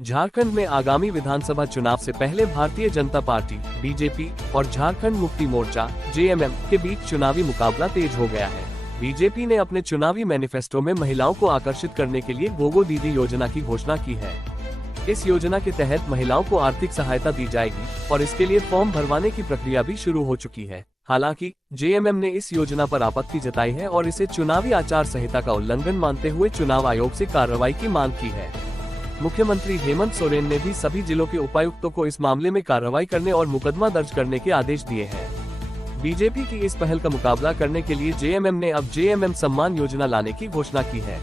झारखंड में आगामी विधानसभा चुनाव से पहले भारतीय जनता पार्टी बीजेपी और झारखंड मुक्ति मोर्चा जेएमएम के बीच चुनावी मुकाबला तेज हो गया है। बीजेपी ने अपने चुनावी मैनिफेस्टो में महिलाओं को आकर्षित करने के लिए गोगो दीदी योजना की घोषणा की है। इस योजना के तहत महिलाओं को आर्थिक सहायता दी जाएगी और इसके लिए फॉर्म भरवाने की प्रक्रिया भी शुरू हो चुकी है। हालांकि जेएमएम ने इस योजना पर आपत्ति जताई है और इसे चुनावी आचार संहिता का उल्लंघन मानते हुए चुनाव आयोग से कार्रवाई की मांग की है। मुख्यमंत्री हेमंत सोरेन ने भी सभी जिलों के उपायुक्तों को इस मामले में कार्रवाई करने और मुकदमा दर्ज करने के आदेश दिए हैं। बीजेपी की इस पहल का मुकाबला करने के लिए जेएमएम ने अब जेएमएम सम्मान योजना लाने की घोषणा की है।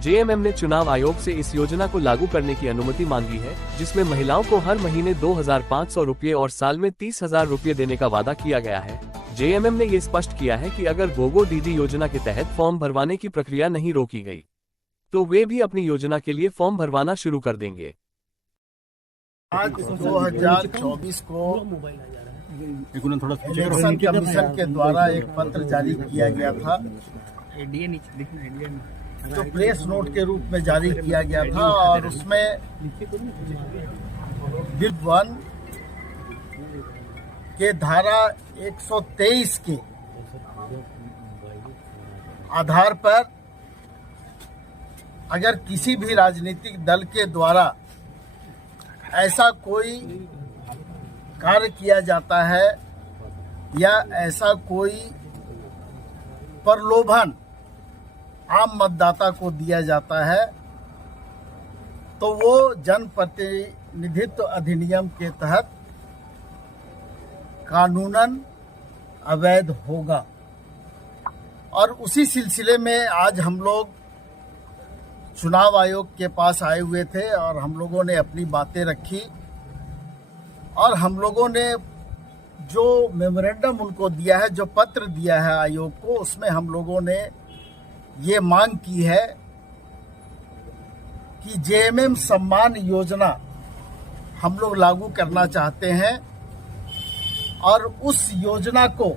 जेएमएम ने चुनाव आयोग से इस योजना को लागू करने की अनुमति मांगी है, जिसमें महिलाओं को हर महीने 2,500 रुपये और साल में 30,000 रुपये देने का वादा किया गया है। जेएमएम ने ये स्पष्ट किया है कि अगर गोगो दीदी योजना के तहत फॉर्म भरवाने की प्रक्रिया नहीं रोकी गई, तो वे भी अपनी योजना के लिए फॉर्म भरवाना शुरू कर देंगे। आज 2024 को इलेक्शन कमीशन के द्वारा एक पत्र जारी किया गया था, जो प्रेस नोट के रूप में जारी किया गया था और उसमें बिल 1 के धारा 123 के आधार पर अगर किसी भी राजनीतिक दल के द्वारा ऐसा कोई कार्य किया जाता है या ऐसा कोई प्रलोभन आम मतदाता को दिया जाता है, तो वो जनप्रतिनिधित्व अधिनियम के तहत कानूनन अवैध होगा। और उसी सिलसिले में आज हम लोग चुनाव आयोग के पास आए हुए थे और हम लोगों ने अपनी बातें रखी और हम लोगों ने जो मेमोरेंडम उनको दिया है, जो पत्र दिया है आयोग को, उसमें हम लोगों ने ये मांग की है कि जेएमएम सम्मान योजना हम लोग लागू करना चाहते हैं और उस योजना को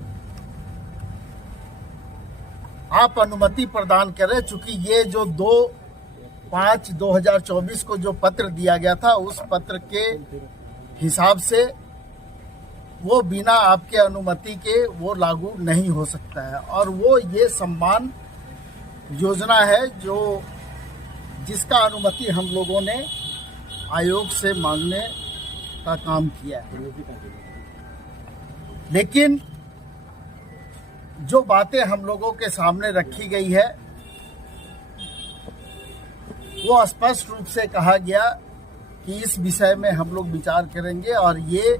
आप अनुमति प्रदान करें। चूंकि ये जो 2/5/2024 को जो पत्र दिया गया था, उस पत्र के हिसाब से वो बिना आपके अनुमति के वो लागू नहीं हो सकता है। और वो ये सम्मान योजना है जो जिसका अनुमति हम लोगों ने आयोग से मांगने का काम किया है। लेकिन जो बातें हम लोगों के सामने रखी गई है, वो स्पष्ट रूप से कहा गया कि इस विषय में हम लोग विचार करेंगे और ये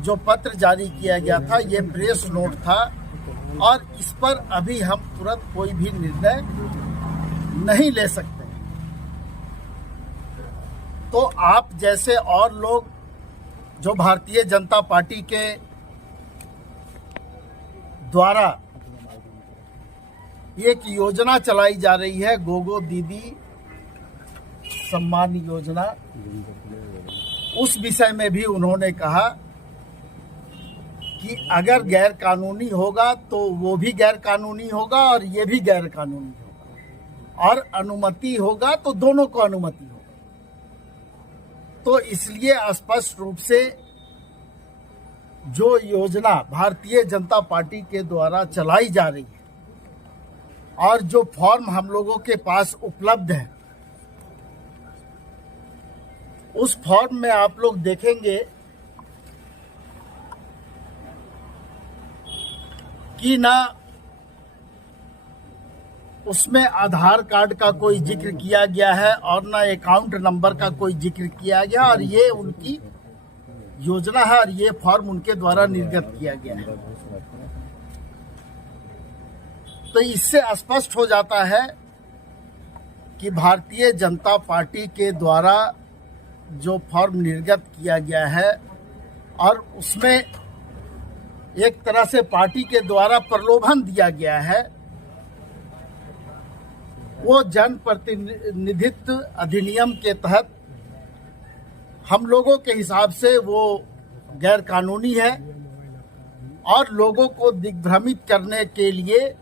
जो पत्र जारी किया गया था, ये प्रेस नोट था और इस पर अभी हम तुरंत कोई भी निर्णय नहीं ले सकते। तो आप जैसे और लोग जो भारतीय जनता पार्टी के द्वारा एक योजना चलाई जा रही है, गोगो दीदी सम्मान योजना, उस विषय में भी उन्होंने कहा कि अगर गैर कानूनी होगा तो वो भी गैर कानूनी होगा और ये भी गैर कानूनी होगा, और अनुमति होगा तो दोनों को अनुमति होगा। तो इसलिए स्पष्ट रूप से जो योजना भारतीय जनता पार्टी के द्वारा चलाई जा रही है और जो फॉर्म हम लोगों के पास उपलब्ध है, उस फॉर्म में आप लोग देखेंगे कि ना उसमें आधार कार्ड का कोई जिक्र किया गया है और ना अकाउंट नंबर का कोई जिक्र किया गया, और ये उनकी योजना है और ये फॉर्म उनके द्वारा निर्गत किया गया है। तो इससे स्पष्ट हो जाता है कि भारतीय जनता पार्टी के द्वारा जो फॉर्म निर्गत किया गया है और उसमें एक तरह से पार्टी के द्वारा प्रलोभन दिया गया है, वो जनप्रतिनिधित्व अधिनियम के तहत हम लोगों के हिसाब से वो गैर कानूनी है और लोगों को दिग्भ्रमित करने के लिए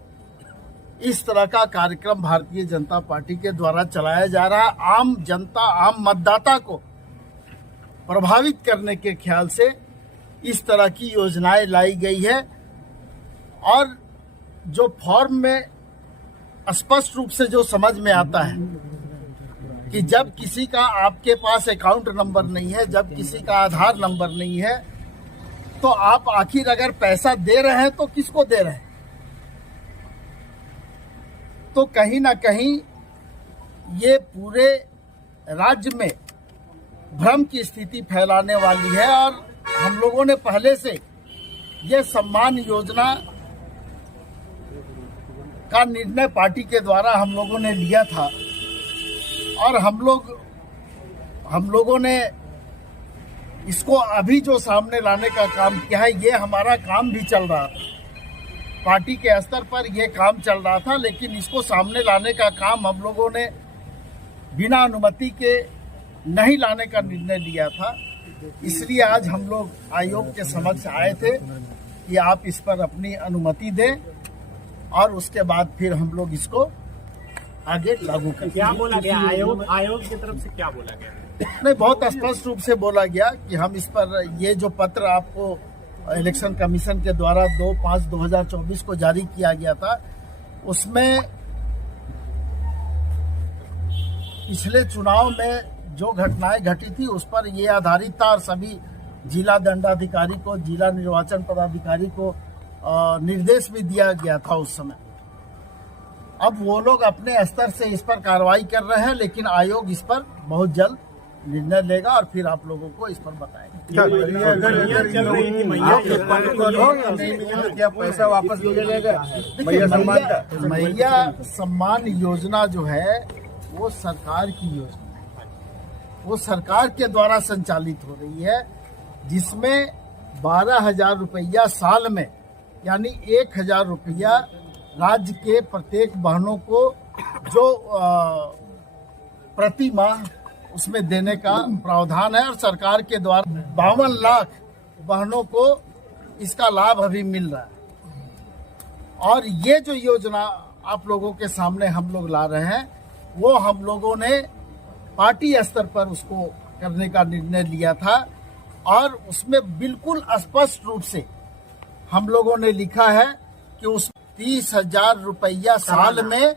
इस तरह का कार्यक्रम भारतीय जनता पार्टी के द्वारा चलाया जा रहा है। आम जनता, आम मतदाता को प्रभावित करने के ख्याल से इस तरह की योजनाएं लाई गई है। और जो फॉर्म में स्पष्ट रूप से जो समझ में आता है कि जब किसी का आपके पास अकाउंट नंबर नहीं है, जब किसी का आधार नंबर नहीं है, तो आप आखिर अगर पैसा दे रहे हैं तो किसको दे रहे हैं? तो कहीं ना कहीं ये पूरे राज्य में भ्रम की स्थिति फैलाने वाली है। और हम लोगों ने पहले से ये सम्मान योजना का निर्णय पार्टी के द्वारा हम लोगों ने लिया था और हम लोगों ने इसको अभी जो सामने लाने का काम किया है, ये हमारा काम भी चल रहा था। पार्टी के स्तर पर यह काम चल रहा था, लेकिन इसको सामने लाने का काम हम लोगों ने बिना अनुमति के नहीं लाने का निर्णय लिया था। इसलिए आज हम लोग आयोग के समक्ष आए थे कि आप इस पर अपनी अनुमति दें और उसके बाद फिर हम लोग इसको आगे लागू करें। क्या बोला गया? आयोग की तरफ से क्या बोला गया? नहीं, बहुत स्पष्ट रूप से बोला गया कि हम इस पर ये जो पत्र आपको इलेक्शन कमीशन के द्वारा 2/5/2024 को जारी किया गया था, उसमें पिछले चुनाव में जो घटनाएं घटी थी उस पर ये आधारित था और सभी जिला दंडाधिकारी को, जिला निर्वाचन पदाधिकारी को निर्देश भी दिया गया था उस समय। अब वो लोग अपने स्तर से इस पर कार्रवाई कर रहे हैं, लेकिन आयोग इस पर बहुत जल्द निर्णय लेगा और फिर आप लोगों को इस पर बताएंगे। क्या पैसा वापस मिलेगा? मैया सम्मान योजना जो है वो सरकार की योजना है, वो सरकार के द्वारा संचालित हो रही है, जिसमें 12,000 रुपया साल में, यानी 1,000 रुपया राज्य के प्रत्येक बहनों को जो प्रति माह उसमें देने का प्रावधान है। और सरकार के द्वारा 52 लाख बहनों को इसका लाभ अभी मिल रहा है। और ये जो योजना आप लोगों के सामने हम लोग ला रहे हैं, वो हम लोगों ने पार्टी स्तर पर उसको करने का निर्णय लिया था और उसमें बिल्कुल स्पष्ट रूप से हम लोगों ने लिखा है कि उस 30,000 रुपया साल में